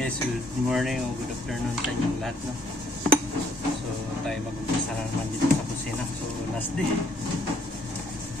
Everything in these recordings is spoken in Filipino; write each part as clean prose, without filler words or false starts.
guys, good morning o good afternoon sa inyong lahat, no? So tayo mag-umpisa na naman dito sa kusina. So last day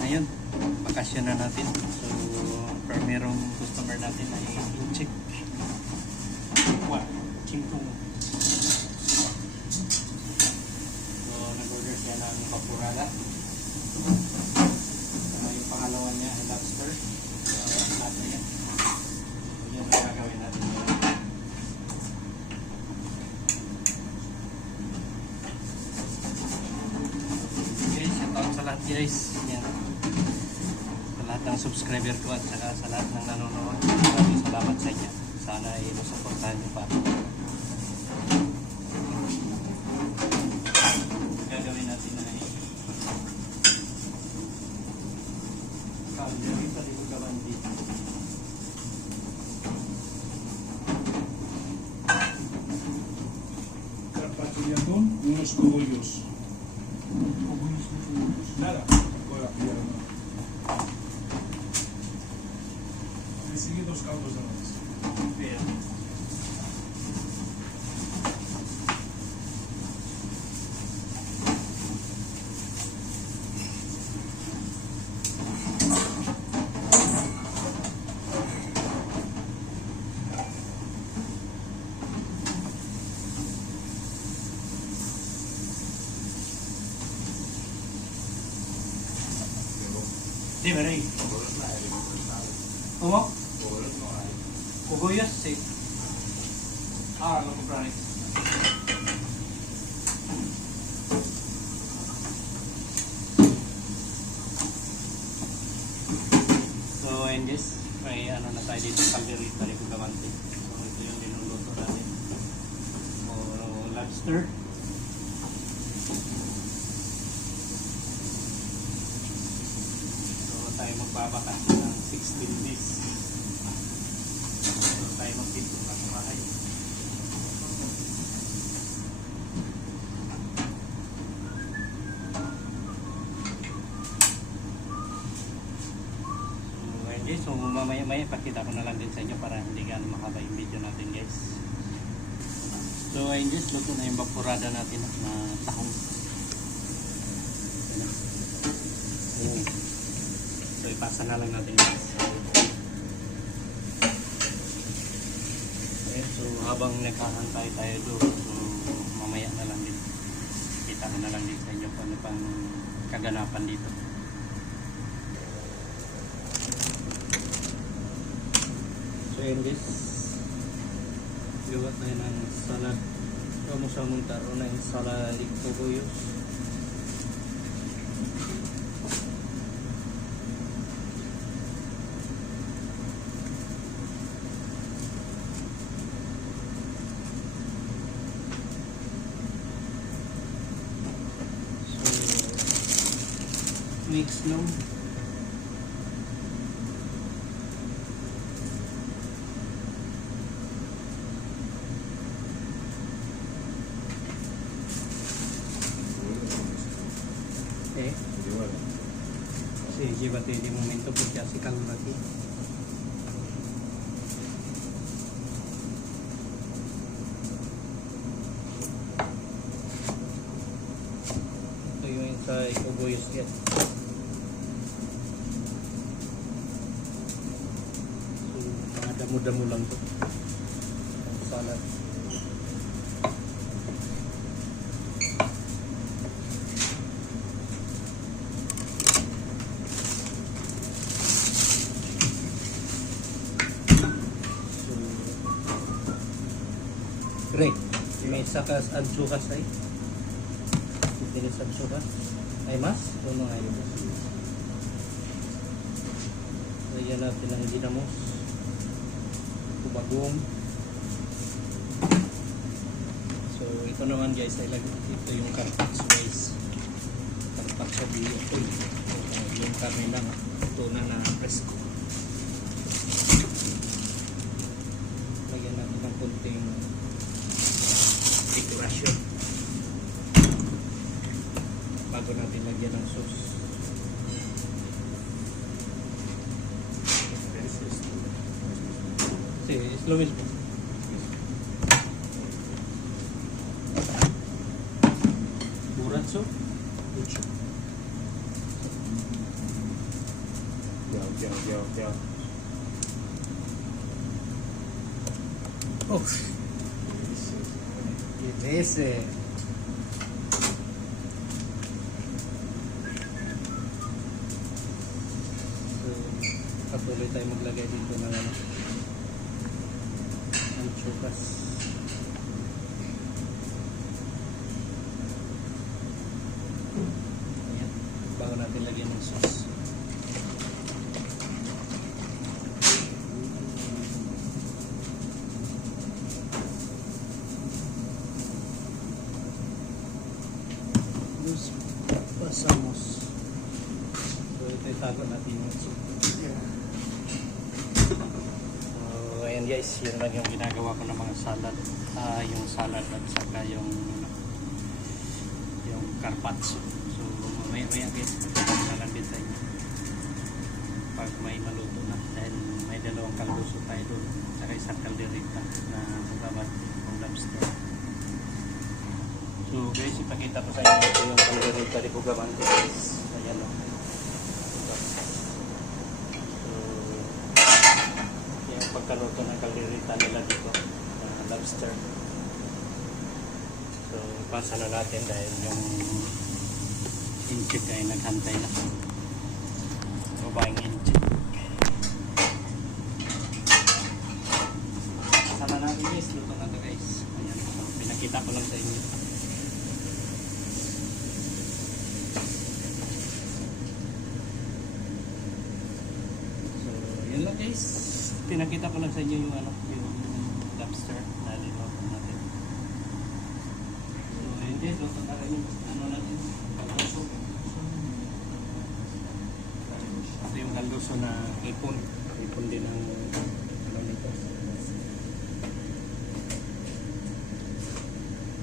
ngayon, bakasyon na natin. So merong customer natin ay in-check chingkong. So nag-order siya ng papurada. Yung pangalawa niya ay lobster. Lahat na yan. So yun ang gagawin natin ngayon. Sa lahat guys, yan. Sa lahat ng subscriber ko at saka sa lahat ng nanonood, maraming salamat sa inyo. Sana ay masuportahan nyo pa. Gagawin natin na gawin sa libugawan dito. Carpaccio de atún y unos cogollos. Nada, con la pierna. Le sigue 2 caldos de más. Bien. Dime, Rey. ¿Cómo? Cogollos, sí. Ahora lo compraré. So, and this, may ano na tayo dito, calderita de Cugavante. So, ito yung linuluto natin. O lobster. Tayo magbabaka ng 16 days. So tayo magpito ng bahay. So mamaya pakita ko na lang din sa inyo para hindi gaano mahaba yung video natin guys. So ayun guys, luto na yung bapurada natin na tahong. So ipasa na lang natin guys. Okay, so habang naghahantay tayo doon, so mamaya na lang din. Kita ko na lang din sa inyo kung ano pang kaganapan dito. So yun guys, gawa tayo ng salad. Vamos a montar una ensalada de cogollos. Mix lang. Okay. Sí, llévate de momento porque hace calor aquí. Ito yung sa cogollos yan. Damo-damo lang to ang salad. So great, may sakas ansukas ay tienes ansukas ay mas o no ay lagyan natin ang ginamos, bagong. So ito naman guys ay ito yung carpaccio guys, carpaccio di oil, yung karne lang tuna na presko. Lagyan natin ng kunting decoration bago natin lagyan ng sauce. Sí, es lo mismo. Butso. Mucho. Yeah. Oh. Ese. So, patuloy tayo maglagay dito ng ano. Anchovies. Ayan. Bago natin lagyan ng sauce. Los pasamos. So, ito itago natin yung soup. So, ayan guys, yun lang yung ginagawa ko ng mga salad. Yung salad at saka yung carpaccio. So, maya guys, pagkakas na lang din sa inyo. Pag may maluto na. Dahil may dalawang kalbuso tayo doon. Saka isang kalderita na magabat ng lobster. So guys, ipakita ko sa inyo ito yung kalderita de Bugabante guys. Ayan o. So, yung pagkaluto ng kalderita nila dito na lobster. So, pasa na natin dahil yung inchik ay naghantay na. Babaeng inchik. Pasa na natin guys, luto na ito guys. Ayan, so, pinakita ko lang sa inyo. Yun lang guys, pinakita ko lang sa inyo yung lobster na linuto natin. So yun guys, luto na rin yung natin, kaldoso. Ito yung kaldoso na ipon din ang nito.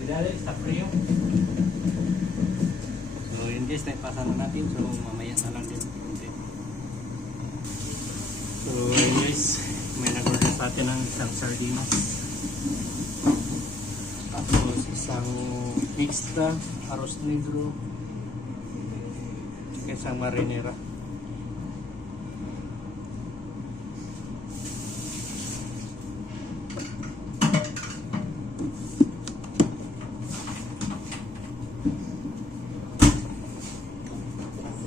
Vidale, está frío. So yun guys, naipasa na natin, so mamaya na lang din. So guys, may nag-order sa atin ng isang sardinas. Tapos isang mixta, arroz negro, isang marinera.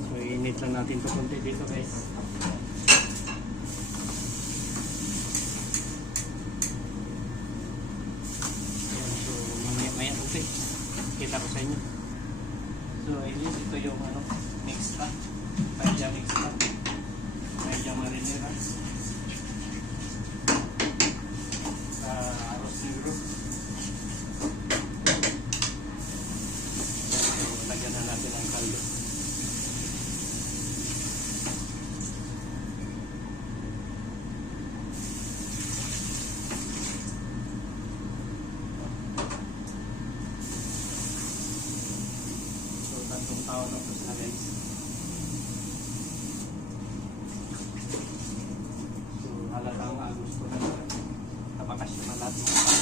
So init lang natin ito konti dito guys. Okay, kita ko sa inyo. So, ito yung mixta. Paella mixta. Paella marinera. Arroz negro. So, lagyan na natin ang kaldo. Tatlong tao na po sila guys. So halatang Agosto na kabakasyon na lahat mga tao.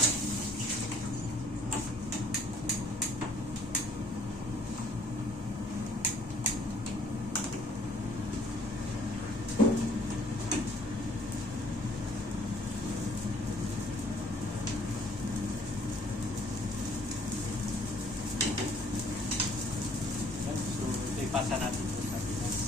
Ipasa natin ito sa Pinas.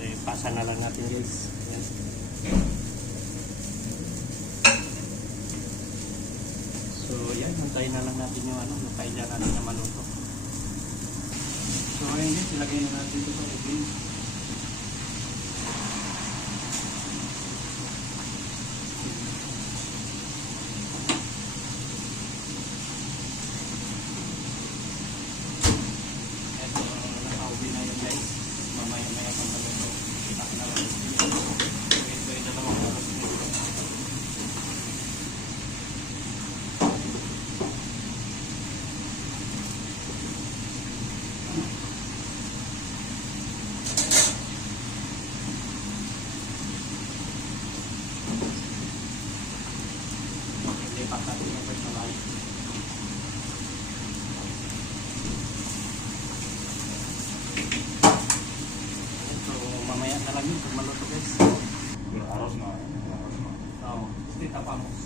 Ipasa na lang natin guys. Ayan. So yan, hantayin na lang natin yung paella natin na maluto. So ayun guys, ilagay na natin ito sa oven. mamaya na lang yun kung maluto guys. Pero arroz no. Oo, este tapamos.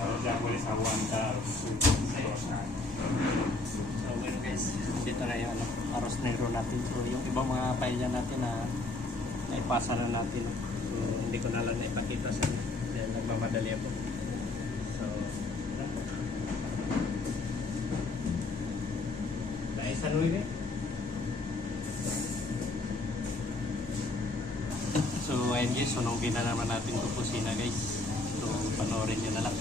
Arroz ya puedes aguantar su arroz na. So bueno guys, dito na yung arroz negro natin. So yung ibang mga paella natin na naipasa na natin. So hindi ko na lang naipakita sa inyo. Dahil nagmamadali ako. So, naisa nui rin. So ayun guys, sunugin na naman natin itong kusina guys. So panoorin nyo na lang.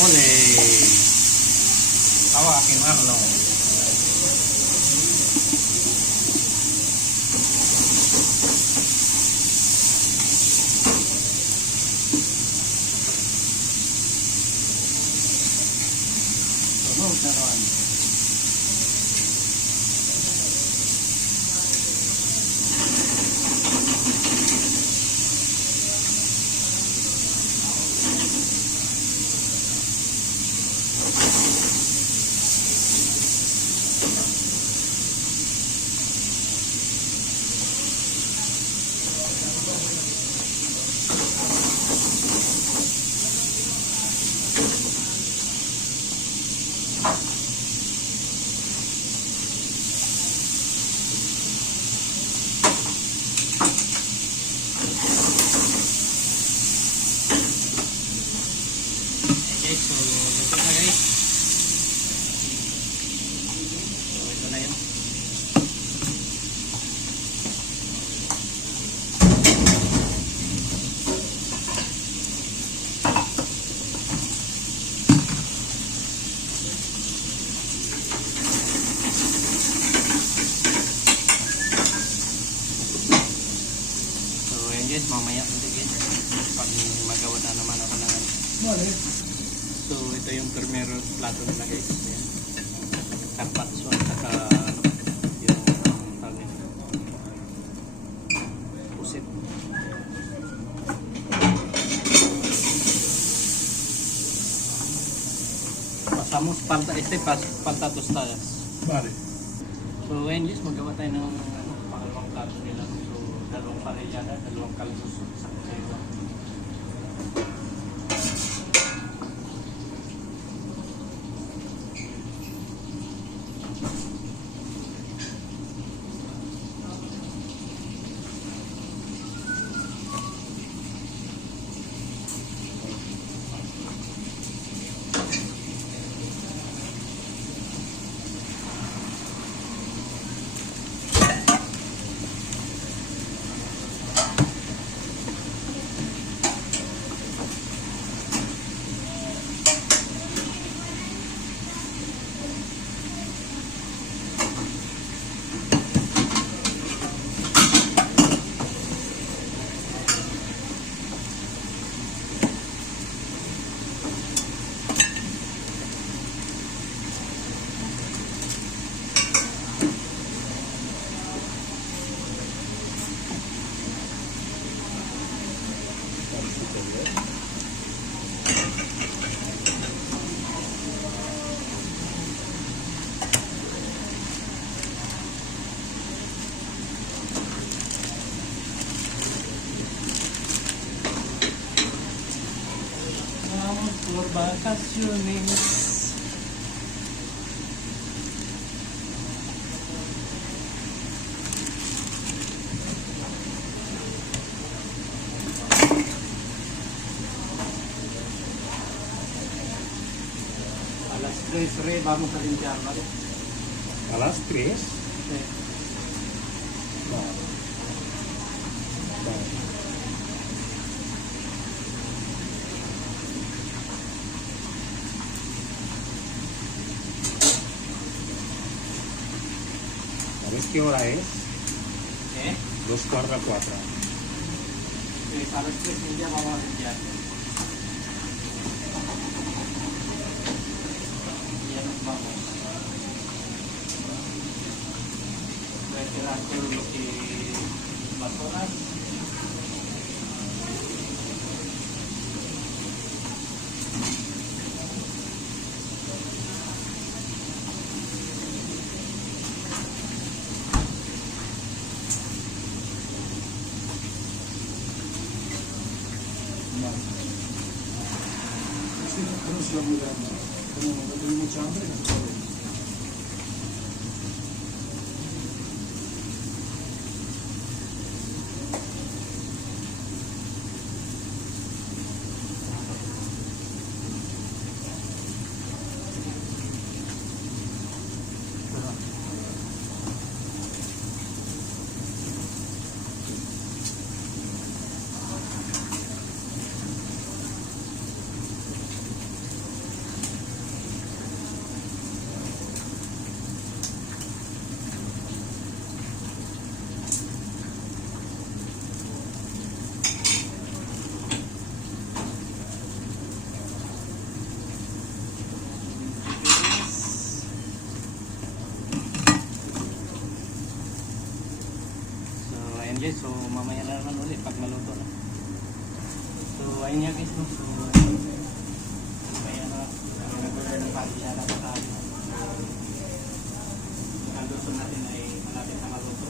Ole. Tawa aking Marlon. Tunog na naman. Okay, so luto na guys. So ito na yun. So ayan guys, mamaya ulit guys. Pag magawa na naman ako ng Vale. so ito yung primero plato nila guys. Ayan. Carpaccio at saka yung tawag nito. Pusit. Pasamos palta tostadas. Vale. So ayan guys, magawa tayo ng pangalawang plato nila. So dalawang parellada, dalawang kaldos sa kusero. Por vacaciones. A las 3 vamos a limpiar, ¿vale? A las 3. Sí. Vale. Vale. ¿Sabes qué hora es? ¿Eh? 2:45. A las 3:30 vamos a limpiar. Ya nos vamos. Voy a quedar todo lo que las horas. Sí, no se lo olvidamos. Como no tengo mucha hambre, no se puede. So, ayun guys. So, mamaya na naman ulit pag maluto na. So, ayun nga guys. No? So, kaya na, nag-order ng parisya na sa tayo. Ang gusto natin ay malapit na maluto.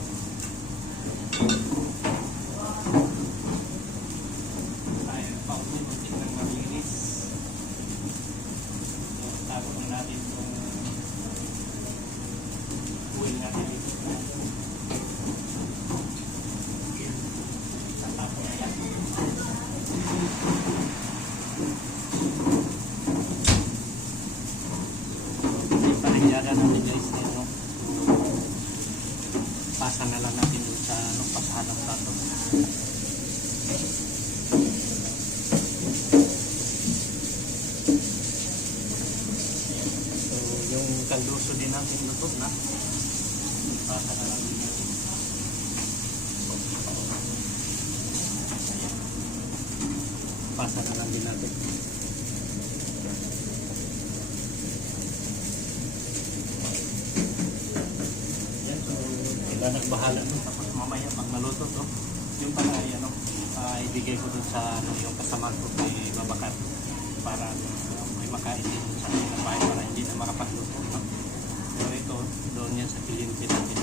Tayo nagpa-upload muntik ng malinis. So, tapos na natin itong buhay natin dito. Tapos na yan. May parigyada natin guys dito. Pasa na lang natin doon sa pasahan ng plato. So yung kalduso din natin luto na. Pasa na lang din natin. Pasa na lang din natin. Yan, so sila nagbahala no? Tapos mamaya pag naluto to, yung pala ay ibigay ko dun sa yung kasama ko kay Babakat para may makain din sa kanilang bahay para hindi na makapagluto. No? Pero ito, doon yan sa pilinti natin.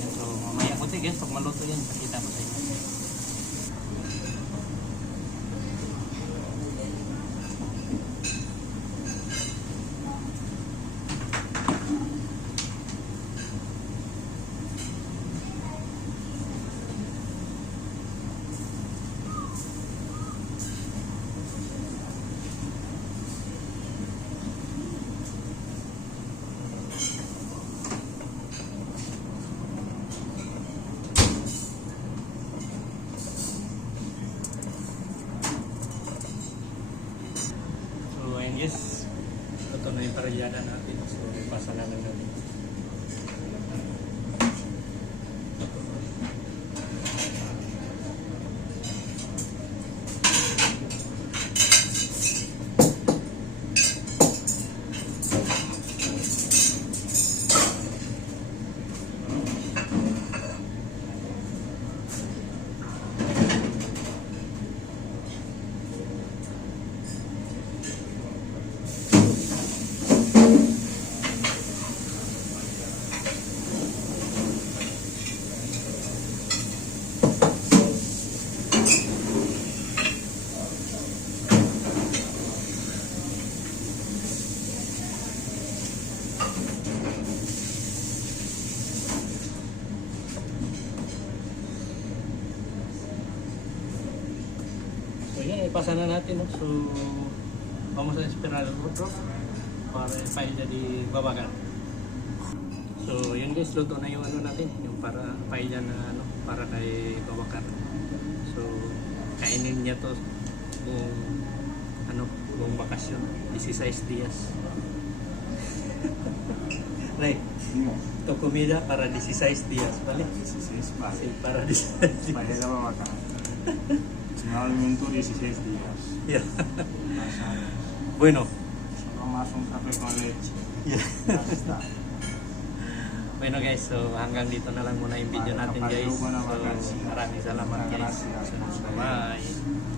Yan, so mamaya ko guys, pag maluto yan, pakita ko sa inyo. Yes, ito na yung parigyada natin. So, pasa na lang natin. So yan, ipasa na natin. No? So, vamos a esperar el otro para el país de Babacan. So, yun guys, luto na yung ano natin, yung para paella na ano, para kay Babacar. So, kainin niya to kung ano, buong bakasyon, 16 días. Right, Dime. to comida para 16 días, ¿vale? 16 Sí, vale. para 16 días. Paella Babacar. Aproximadamente 16 días. Yeah. Más o menos. Bueno, Solo más un café con leche. yeah. Ya está. Bueno guys, so hanggang dito na lang muna yung video Vale, natin kapag guys. lugo na So vacancy. maraming salamat guys. Gracias. So, bye!